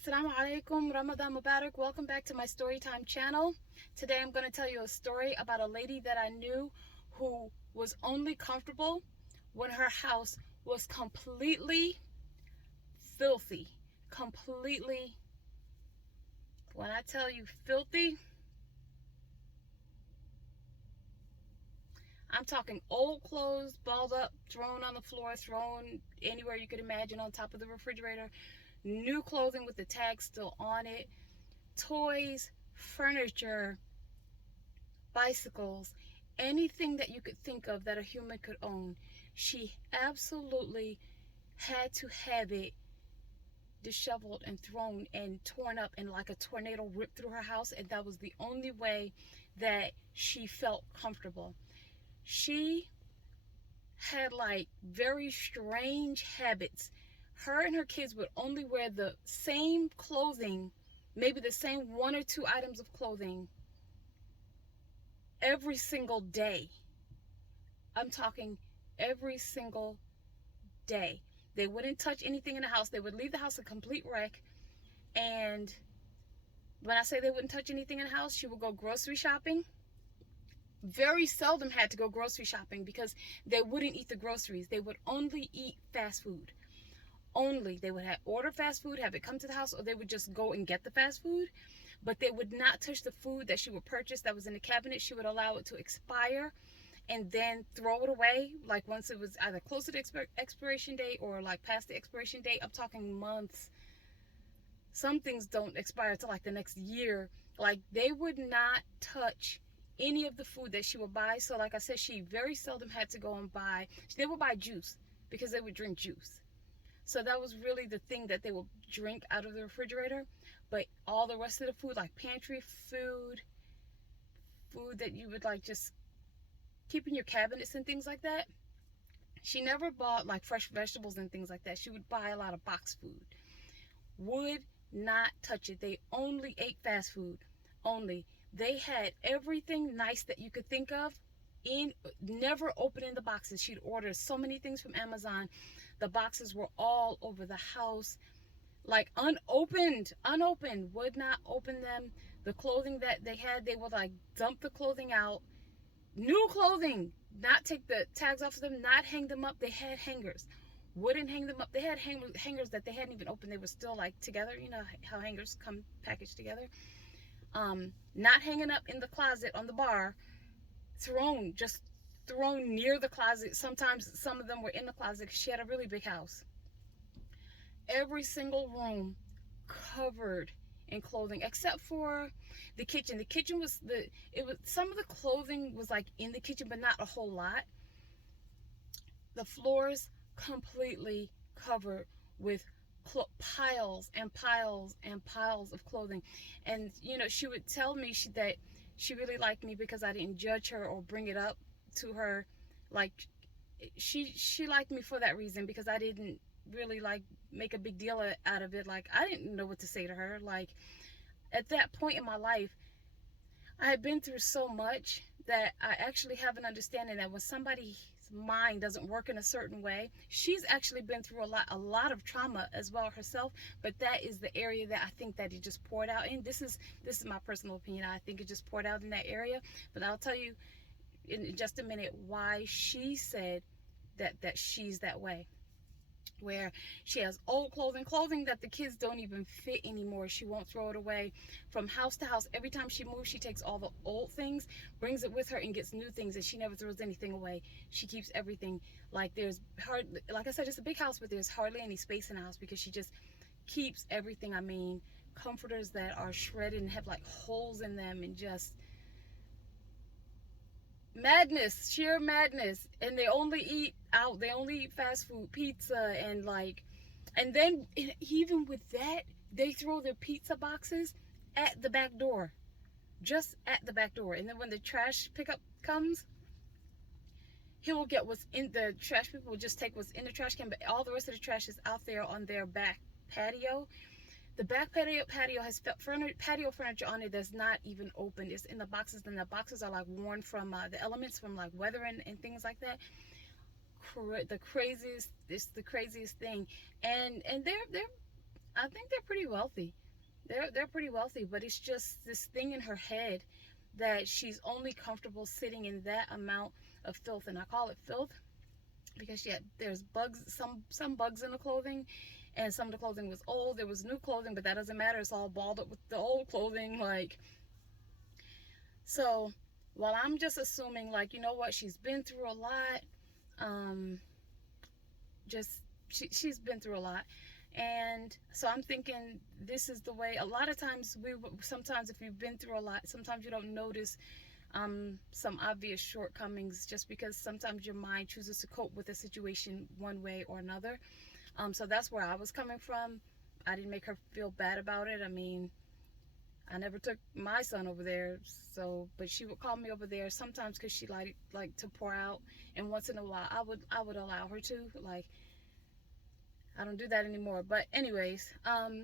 Assalamu alaikum, Ramadan Mubarak. Welcome back to my Storytime channel. Today I'm going to tell you a story about a lady that I knew who was only comfortable when her house was completely filthy. Completely, when I tell you filthy, I'm talking old clothes, balled up, thrown on the floor, thrown anywhere you could imagine, on top of the refrigerator. New clothing with the tag still on it. Toys, furniture, bicycles, anything that you could think of that a human could own. She absolutely had to have it disheveled and thrown and torn up, and like a tornado ripped through her house, and that was the only way that she felt comfortable. She had like very strange habits. Her and her kids would only wear the same clothing, maybe the same one or two items of clothing every single day. I'm talking every single day. They wouldn't touch anything in the house. They would leave the house a complete wreck. And when I say they wouldn't touch anything in the house, she would go grocery shopping. Very seldom had to go grocery shopping because they wouldn't eat the groceries. They would only eat fast food. Only. They would order fast food, have it come to the house, or they would just go and get the fast food. But they would not touch the food that she would purchase that was in the cabinet. She would allow it to expire and then throw it away, like once it was either close to the expiration date or like past the expiration date. I'm talking months. Some things don't expire till like the next year. Like, they would not touch any of the food that she would buy. So like I said, she very seldom had to go and buy. They would buy juice because they would drink juice. So that was really the thing that they would drink out of the refrigerator. But all the rest of the food, like pantry food that you would like just keep in your cabinets and things like that, she never bought like fresh vegetables and things like that. She would buy a lot of box food. Would not touch it. They only ate fast food. Only. They had everything nice that you could think of in, never opening the boxes. She'd order so many things from Amazon. The boxes were all over the house, like unopened, would not open them. The clothing that they had, they would like dump the clothing out. New clothing, not take the tags off of them, not hang them up. They had hangers, wouldn't hang them up. They had hangers that they hadn't even opened. They were still like together. You know how hangers come packaged together. Not hanging up in the closet on the bar, just thrown near the closet. Sometimes some of them were in the closet because she had a really big house. Every single room covered in clothing except for the kitchen. The kitchen was some of the clothing was like in the kitchen, but not a whole lot. The floors completely covered with piles and piles and piles of clothing. And you know, she would tell me that she really liked me because I didn't judge her or bring it up to her. Like, she liked me for that reason, because I didn't really like make a big deal out of it. Like, I didn't know what to say to her. Like, at that point in my life, I had been through so much that I actually have an understanding that when somebody's mind doesn't work in a certain way, she's actually been through a lot of trauma as well herself. But that is the area that I think that it just poured out in. This is my personal opinion. I think it just poured out in that area. But I'll tell you in just a minute why she said that she's that way, where she has old clothing that the kids don't even fit anymore. She won't throw it away. From house to house, every time she moves, she takes all the old things, brings it with her, and gets new things, and she never throws anything away. She keeps everything. Like, there's hardly, like I said, it's a big house, but there's hardly any space in the house because she just keeps everything. I mean, comforters that are shredded and have like holes in them, and just madness, sheer madness. And they only eat out, they only eat fast food, pizza, and like, and then even with that, they throw their pizza boxes at the back door, just at the back door. And then when the trash pickup comes, he will get what's in the trash. People will just take what's in the trash can, but all the rest of the trash is out there on their back patio. The back patio has patio furniture on it that's not even open. It's in the boxes, and the boxes are like worn from the elements, from like weather and things like that. It's the craziest thing. And they're I think they're pretty wealthy. They're pretty wealthy, but it's just this thing in her head that she's only comfortable sitting in that amount of filth. And I call it filth because there's bugs, some bugs in the clothing, and some of the clothing was old. There was new clothing, but that doesn't matter. It's all balled up with the old clothing. Like, so while I'm just assuming, like, you know what, she's been through a lot. Um, just she's been through a lot, and so I'm thinking this is the way. A lot of times sometimes if you've been through a lot, sometimes you don't notice some obvious shortcomings just because sometimes your mind chooses to cope with a situation one way or another. So that's where I was coming from. I didn't make her feel bad about it. I mean, I never took my son over there, so but she would call me over there sometimes because she like to pour out, and once in a while I would allow her to. Like, I don't do that anymore. But anyways,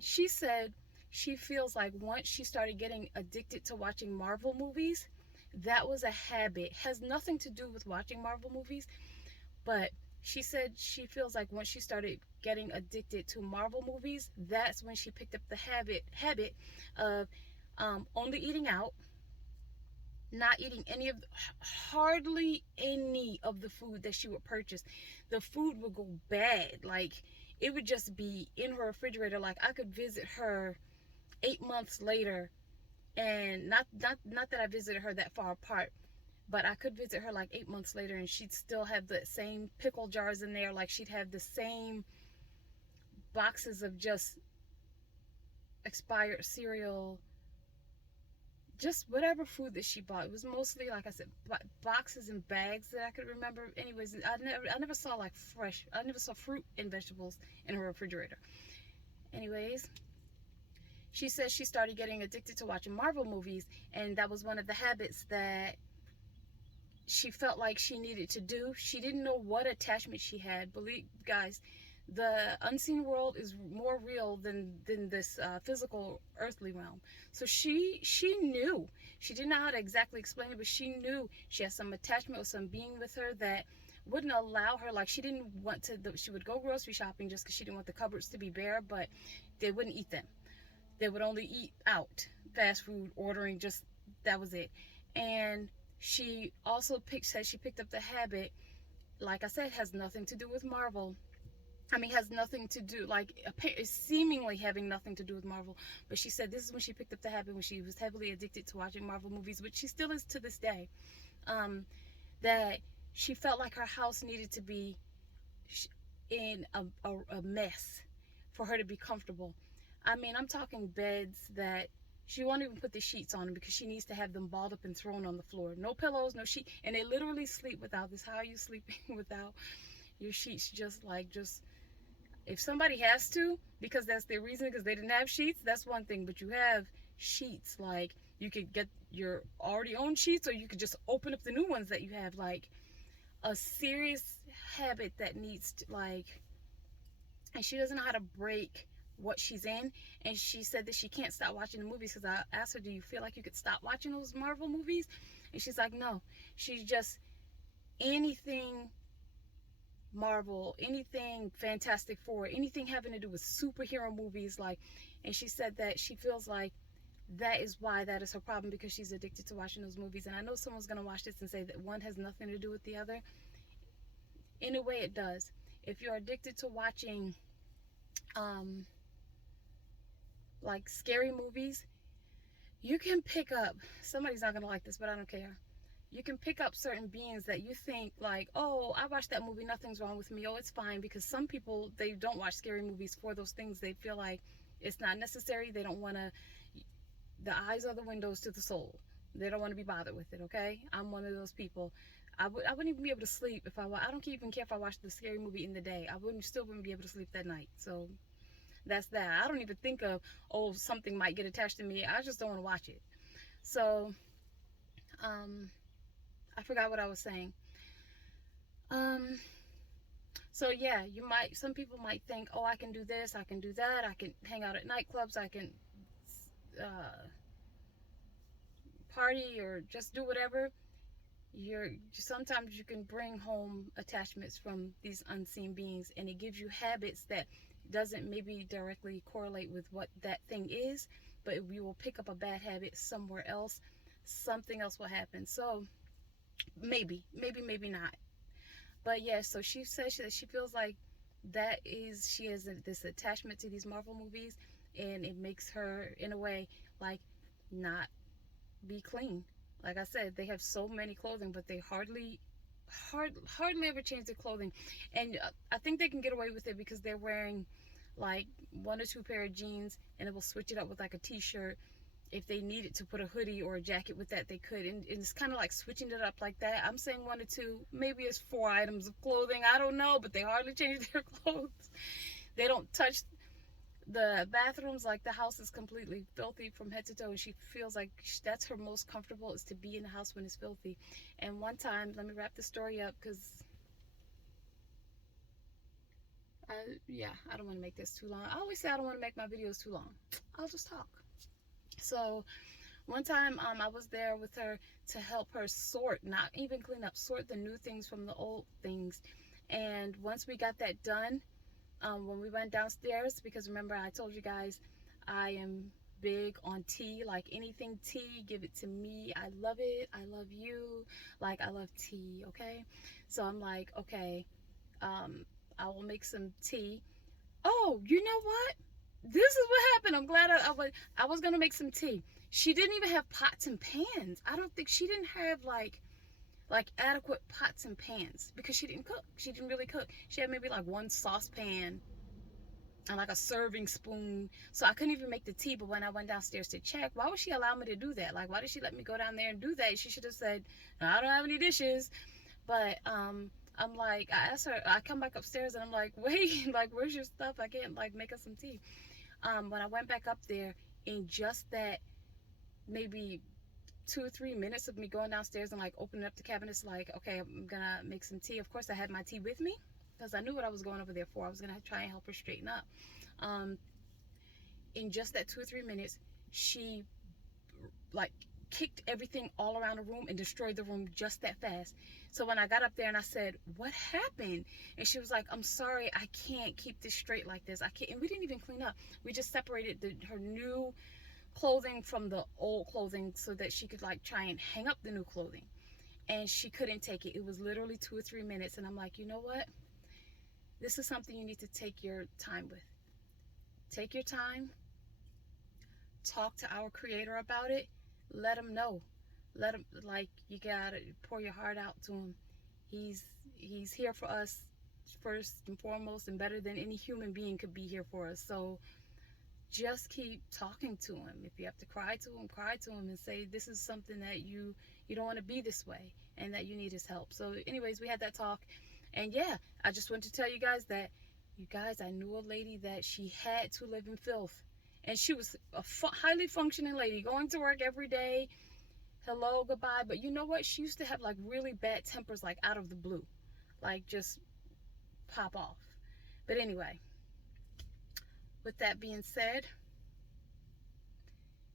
she said she feels like once she started getting addicted to watching Marvel movies, that was a habit. Has nothing to do with watching Marvel movies, but she said she feels like once she started getting addicted to Marvel movies, that's when she picked up the habit of only eating out, not eating hardly any of the food that she would purchase. The food would go bad. Like, it would just be in her refrigerator. Like, I could visit her 8 months later, and not that I visited her that far apart, but I could visit her like 8 months later and she'd still have the same pickle jars in there. Like, she'd have the same boxes of just expired cereal, just whatever food that she bought. It was mostly, like I said, boxes and bags that I could remember. Anyways, I never saw like fresh. I never saw fruit and vegetables in her refrigerator. Anyways, she says she started getting addicted to watching Marvel movies, and that was one of the habits that she felt like she needed to do. She didn't know what attachment she had. Believe, guys, the unseen world is more real than this physical earthly realm. So she knew. She didn't know how to exactly explain it, but she knew she had some attachment with some being with her that wouldn't allow her. Like, she didn't want to. She would go grocery shopping just because she didn't want the cupboards to be bare, but they wouldn't eat them. They would only eat out, fast food, ordering, just that was it. And she also said she picked up the habit, like I said, has nothing to do with Marvel. I mean, has nothing to do, like, seemingly having nothing to do with Marvel. But she said this is when she picked up the habit, when she was heavily addicted to watching Marvel movies, which she still is to this day. That she felt like her house needed to be in a mess for her to be comfortable. I mean, I'm talking beds that she won't even put the sheets on them because she needs to have them balled up and thrown on the floor. No pillows, no sheet. And they literally sleep without this. How are you sleeping without your sheets? Just if somebody has to, because that's their reason, because they didn't have sheets, that's one thing. But you have sheets, like, you could get your already own sheets, or you could just open up the new ones that you have. Like, a serious habit that needs to, like, and she doesn't know how to break what she's in. And she said that she can't stop watching the movies, because I asked her, do you feel like you could stop watching those Marvel movies? And she's like, no. She's just, anything Marvel, anything Fantastic Four, anything having to do with superhero movies, like, and she said that she feels like that is why that is her problem, because she's addicted to watching those movies. And I know someone's going to watch this and say that one has nothing to do with the other. In a way, it does. If you're addicted to watching like scary movies, you can pick up, somebody's not going to like this, but I don't care. You can pick up certain beings that you think, like, oh, I watched that movie, nothing's wrong with me, oh, it's fine. Because some people, they don't watch scary movies for those things. They feel like it's not necessary. They don't want to, the eyes are the windows to the soul. They don't want to be bothered with it, okay? I'm one of those people. I wouldn't even be able to sleep if I don't even care if I watched the scary movie in the day. I still wouldn't be able to sleep that night. So that's that. I don't even think of, oh, something might get attached to me. I just don't want to watch it. So I forgot what I was saying. So yeah, some people might think, oh, I can do this, I can do that, I can hang out at nightclubs, I can party, or just do whatever. Sometimes you can bring home attachments from these unseen beings, and it gives you habits that doesn't maybe directly correlate with what that thing is, but if you will pick up a bad habit somewhere else, something else will happen. So maybe not. But yeah, so she says that she feels like that is, she has this attachment to these Marvel movies, and it makes her, in a way, like, not be clean. Like I said, they have so many clothing, but they hardly ever change their clothing. And I think they can get away with it because they're wearing like one or two pair of jeans, and it will switch it up with like a t-shirt. If they needed to put a hoodie or a jacket with that, they could. And it's kind of like switching it up like that. I'm saying one or two, maybe it's 4 items of clothing, I don't know, but they hardly change their clothes. They don't touch the bathrooms. Like, the house is completely filthy from head to toe, and she feels like that's her most comfortable, is to be in the house when it's filthy. And one time, let me wrap the story up, because yeah, I don't want to make this too long. I always say I don't want to make my videos too long. I'll just talk. So one time, I was there with her to help her sort, not even clean up, sort the new things from the old things. And once we got that done, when we went downstairs, because remember I told you guys I am big on tea. Like, anything tea, give it to me. I love it. I love you. Like, I love tea. Okay, so I'm like, okay, I will make some tea. Oh, you know what? This is what happened. I'm glad I was gonna make some tea. She didn't even have pots and pans. I don't think she didn't have like adequate pots and pans, because she didn't cook. She didn't really cook. She had maybe like one saucepan and like a serving spoon. So I couldn't even make the tea. But when I went downstairs to check, why would she allow me to do that? Like, why did she let me go down there and do that? She should have said, no, I don't have any dishes. But I'm like, I asked her, I come back upstairs and I'm like, wait, like, where's your stuff? I can't like make us some tea. When I went back up there, in just that maybe 2 or 3 minutes of me going downstairs and like opening up the cabinets, like, okay, I'm gonna make some tea. Of course, I had my tea with me because I knew what I was going over there for. I was gonna try and help her straighten up. Um, in just that 2 or 3 minutes, she like kicked everything all around the room and destroyed the room just that fast. So when I got up there and I said, what happened? And she was like, I'm sorry, I can't keep this straight like this. I can't. And we didn't even clean up. We just separated her new clothing from the old clothing so that she could like try and hang up the new clothing. And she couldn't take it. It was literally 2 or 3 minutes. And I'm like, you know what? This is something you need to take your time with. Take your time. Talk to our creator about it. Let him know. Let him, like, you gotta pour your heart out to him. He's here for us first and foremost, and better than any human being could be here for us. So just keep talking to him. If you have to cry to him and say this is something that you don't want to be this way and that you need his help. So anyways, we had that talk. And yeah, I just want to tell you guys that, you guys, I knew a lady that she had to live in filth, and she was a highly functioning lady, going to work every day, hello, goodbye. But you know what? She used to have like really bad tempers, like out of the blue, like just pop off. But anyway, with that being said,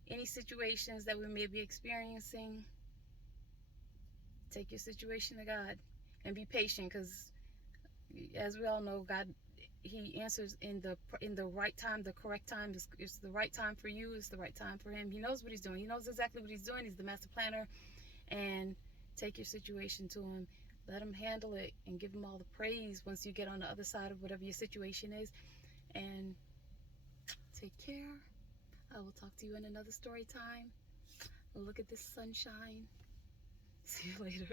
any situations that we may be experiencing, take your situation to God and be patient, because as we all know, God, he answers in the right time. The correct time is the right time for you. It's the right time for him. He knows what he's doing. He knows exactly what he's doing. He's the master planner. And take your situation to him. Let him handle it and give him all the praise once you get on the other side of whatever your situation is. And take care. I will talk to you in another story time. Look at this sunshine. See you later.